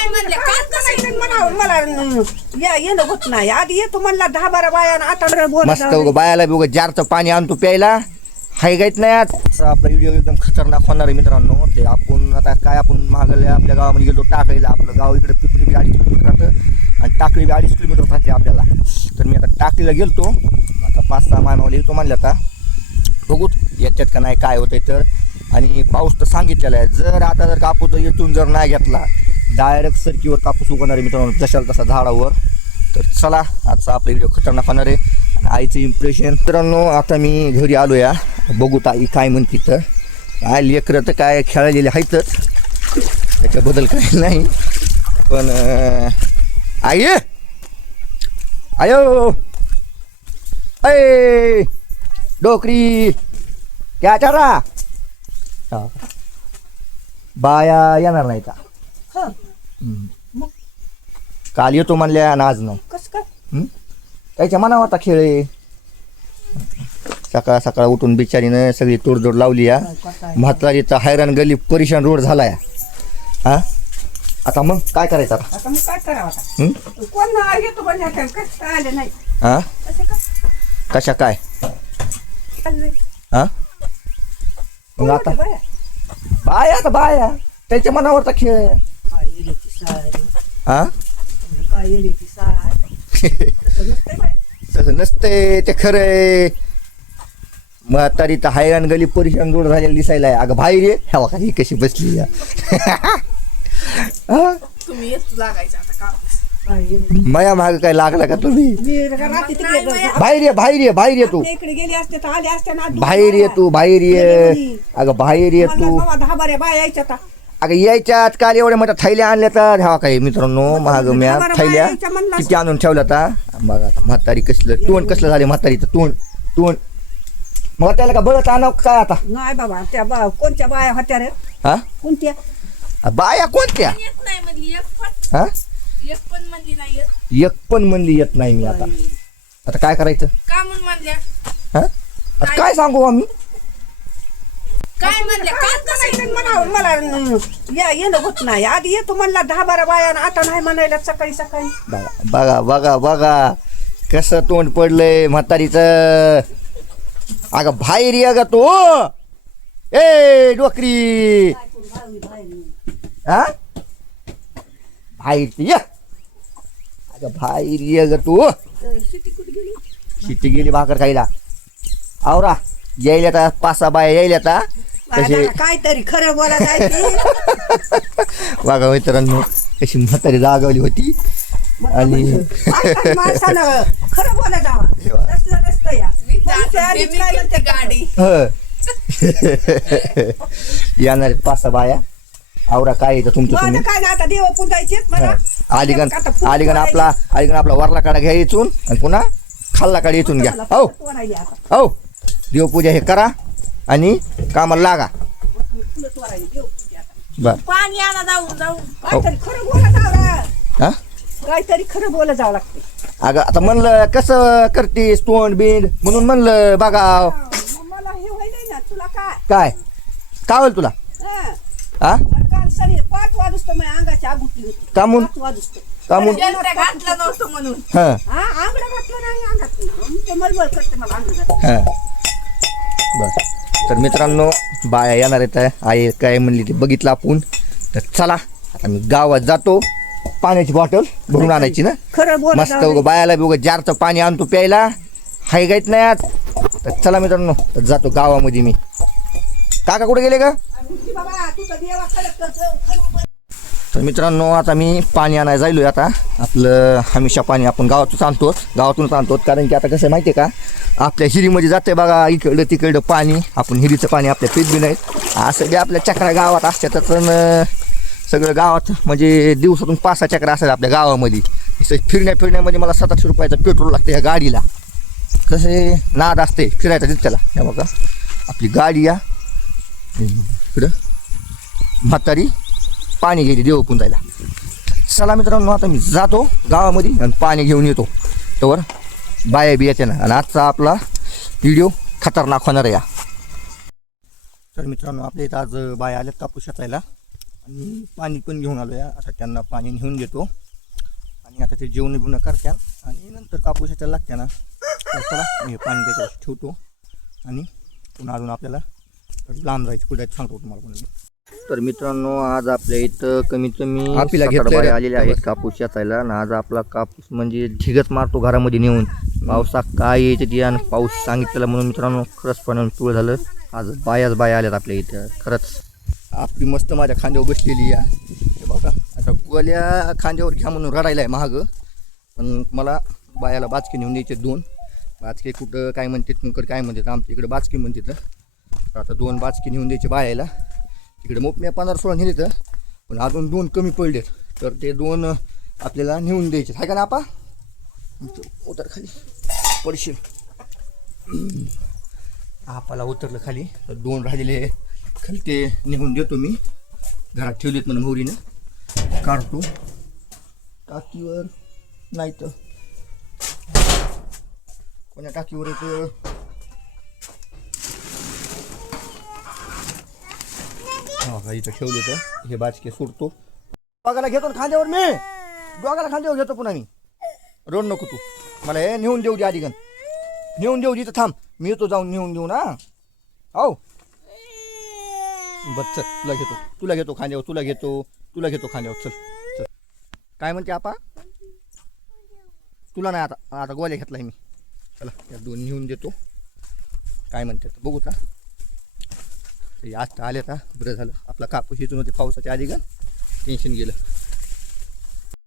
काय म्हणले? कसं मला या येणं होत नाही. आधी येतो म्हणला दहा बारा बाया आणि आता बोल मस्त उगं बायाला बी उगं जारचं पाणी आणतो प्यायला. हाय गायत नाही आज आपला व्हिडिओ एकदम खतरनाक होणार आहे मित्रांनो. ते आपण आता काय आपण महागल्या आपल्या गावामध्ये गेलो टाकळीला आपलं गाव इकडे पिपरी बी अडीच किलोमीटर राहतं. आणि टाकळी बी अडीच किलोमीटर राहते आपल्याला. तर मी आता टाकळीला गेलतो. आता पाच सहा मानवाला येतो म्हणलं आता. बघूत याच्यात का नाही काय होतंय तर. आणि पाऊस तर सांगितलेला आहे. जर आता जर कापूस जर येथून जर नाही घेतला डायरेक्ट सरकीवर कापूस उगवणार आहे मित्रांनो जशाला तसा झाडावर. तर चला आजचा आपला व्हिडिओ खतरनाक होणार आहे. आणि आईचं इम्प्रेशन मित्रांनो आता मी घरी आलो या बघू आई काय म्हणते तर. काय लेकरं तर काय खेळलेले आहेतच त्याच्याबद्दल काही नाही. पण अं, आई आयो अय डोकरी! क्या चाल हा. बाया येणार नाही का हम्म. मग? काल येतो म्हणल्या आणि आज नाही. कस काय? त्याच्या मनावर आता खेळ आहे. सकाळ सकाळ उठून बिचारीनं सगळी तोडजोड लावली या म्हातारीचा हैराण गली परेशान रोड झाला या हा? आता मग काय करायचं आता? आता मग काय करावं आता? हम्म? कोण येतो म्हणल्या कसं काय आले नाही? हा? कसं काय? कशा काय? आलं नाही. हा? कोण मग आता? होते बाया? बाया आता बाया. त्याच्या मनावरचा खेळ आहे. हा? तसं नसतंय ते खरंय म्हातारी तर हैराण गली परेशान रोड झालेला दिसायला आहे अगं बाहेर ये. ह्या बघा ही कशी बसली या? हा? तुम्ही येत लागायचं आता कापूस काय येण्याची- माया माग काय लागला का तुम्ही? बाहेर ये बाहेर ये बाहेर ये तू. इकडे गेले असते तर आले असते ना. बाहेर ये तू बाहेर ये. अगं बाहेर ये तू. दहा बाऱ्या बाया यायच्या आता. अगं यायच्या आज काल एवढ्या मोठ्या थैल्या आणल्या तर ह्या काय मित्रांनो महाग म्या. थैल्या किती आणून ठेवल्या आता बघा आता म्हातारी कसलं तोंड कसलं झाले म्हातारीचं तोंड तोंड. मग त्याला का बळत आणावं काय आता? नाही बाबा त्या बा कोणत्या बाया होत्या रे? हा? कोणत्या? बाया कोणत्या? येत नाही म्हणली एक पण. हा? एक पण म्हणली नाही येत एक पण म्हणली येत नाही मी आता. आता काय करायचं? का म्हणून म्हणल्या? हा? आता काय सांगू आम्ही? काय काल कसं मला अं, या येणं होत नाही. आधी येतो म्हणला दहा बारा बाया आणि आता नाही म्हणायला सकाळी सकाळी. बघा बघा बघा. बघा कसं तोंड पडलंय म्हातारीचं. अगं बाहेर ये ग तू. ए डोकरी. हा बाहेर ते ये. अगं बाहेर ये ग तू. शिट्टी गेली भाकर खायला. आवरा यायला पाच सहा बाया यायला आता कसे काहीतरी खरं बोला बघा मित्रांनो कशी म्हातारी जागवली होती. आणि माणसानं- माणसानं खरं बोला जावा. तसलं नसतं या. गाडी. हं. येणार पाच सहा बाया. आवरा काय येतं तुमचं तुम्ही? काय नाही आता देव पुजायचेच मला. हं. अलीगण आपला अलीगण आपला वरला काढा घ्या इथून आणि पुन्हा खाल्ला काढा इथून घ्या. हो. हो. देवपूजा हे करा. आणि कामाला लागा. बर. पाणी आणा जाऊन जाऊन. काहीतरी खरं बोला जावं हा? काहीतरी खरं बोला जावं लागते. अगं आता म्हणलं कसं करतीस तोंड बिंड? म्हणून म्हणलं बघा. मला हे व्हायलंय ना. तुला काय? काय? काय होईल तुला? हं. हा अरे काल सरी पाच वाजतो माझ्या अंगाची आगुटी होती. का म्हणून? पाच वाजतो का म्हणून? जलत्या घातलं नव्हतं म्हणून. हं. हा आंगडा घातलं नाही अंगात. ते मलबल करते मला अंगात हां. बर. तर मित्रांनो बाया येणार आहेत आई काय म्हणली ते बघितलं आपण. तर चला आता मी गावात जातो. पाण्याची बॉटल भरून आणायची ना. खरं बोला मस्त उगं बायाला बी उगं जारचं पाणी आणतो प्यायला. हाय गायत नाही आज तर चला मित्रांनो तर जातो गावामध्ये मी. काका कुठे गेले का. तर मित्रांनो आता मी पाणी आणायला जायलोय आता. आपलं हमेशा पाणी आपण गावातूनच आणतो गावातूनच आणतो कारण की आता कसं आहे माहिती आहे का? आपल्या हिरीमध्ये जाते बघा इकडं तिकडं पाणी. आपण हिरीचं पाणी आपल्या पीत बी नाही. असं जे आपल्या चक्रा गावात असतात तर न सगळं गावात म्हणजे दिवसातून पाच सहा चक्रा असतात आपल्या गावामध्ये. नुसतं फिरण्या फिरण्यामध्ये मला सतराशे रुपयाचं पेट्रोल लागतं ह्या गाडीला. कसे नाद असते फिरायचं तिथं त्याला. हे बघा आपली गाडी या. इकडं म्हातारी पाणी घेते देव चला मित्रांनो आता मी जातो गावामध्ये आणि पाणी घेऊन येतो. तवर बाया बी येते ना. आणि आजचा आपला व्हिडिओ खतरनाक होणार आहे या. तर मित्रांनो आपल्या इथं आज बाया आल्यात कापूस शेतायला. आणि पाणी पण घेऊन आलो या. आता त्यांना पाणी नेऊन देतो. आणि आता ते जेवण बिवणं करत्या आणि नंतर कापूस याच्याला लागत्या ना. तर चला मी हे पाणी त्याच्यावर ठेवतो. आणि पुन्हा अजून आपल्याला लांब जायचं कुठे सांगतो तुम्हाला पुन्हा तर मित्रांनो आज आपल्या इथं कमीत कमी आपल्याला. आलेले आहेत कापूस याचायला आणि आज आपला कापूस म्हणजे ढिगच मारतो घरामध्ये नेऊन. पावसा काय यायचे ती आणि पाऊस सांगितलेला म्हणून मित्रांनो खरंच पण टूळ झालं. आज बायाच बाया आल्यात आपल्या इथं खरंच. आपली मस्त माझ्या खांद्यावर बसलेली आहे बघा आता गोल्या खांद्यावर घ्या म्हणून रडायला आहे महाग पण मला बायाला बाचके नेऊन द्यायचे दोन. बाचके कुठं काय म्हणतात कुकर काय म्हणतात आमच्या इकडे बाचके म्हणतात तर. आता दोन बाचके नेऊन द्यायचे बायाला. तिकडे मोपण्या पंधरा सोळा नेले तर. पण अजून दोन कमी पडलेत. तर ते दोन आपल्याला नेऊन द्यायचे आहे का ना आपा? उतर खाली पडशील. आपाला उतरलं खाली. तर दोन राहिलेले खाली ते निघून देतो मी. घरात ठेवलेत म्हणून मोहरीनं. काढतो. टाकीवर नाही तर कोण्या टाकीवर येतं? हा इथं ठेवले तर हे बाचके सोडतो. बघायला घेतो ना खांद्यावर मी. बघायला खांद्यावर घेतो पुन्हा मी. रोड नको तू. मला हे नेऊन देऊ दे आधी गण. नेऊन देऊ तिथं थांब. मी येतो जाऊन नेऊन देऊ ना. हो बस चल तुला घेतो. तुला घेतो खांद्यावर तुला घेतो. तुला घेतो खांद्यावर. चल चल. काय म्हणते आपा? तुला नाही आता आता गोल्या घेतलाय मी. चला या दोन नेऊन देतो. काय म्हणते बघू का आज तर आले आता बरं झालं. आपला कापूस इथून होते पावसाच्या आधी का टेन्शन गेलं.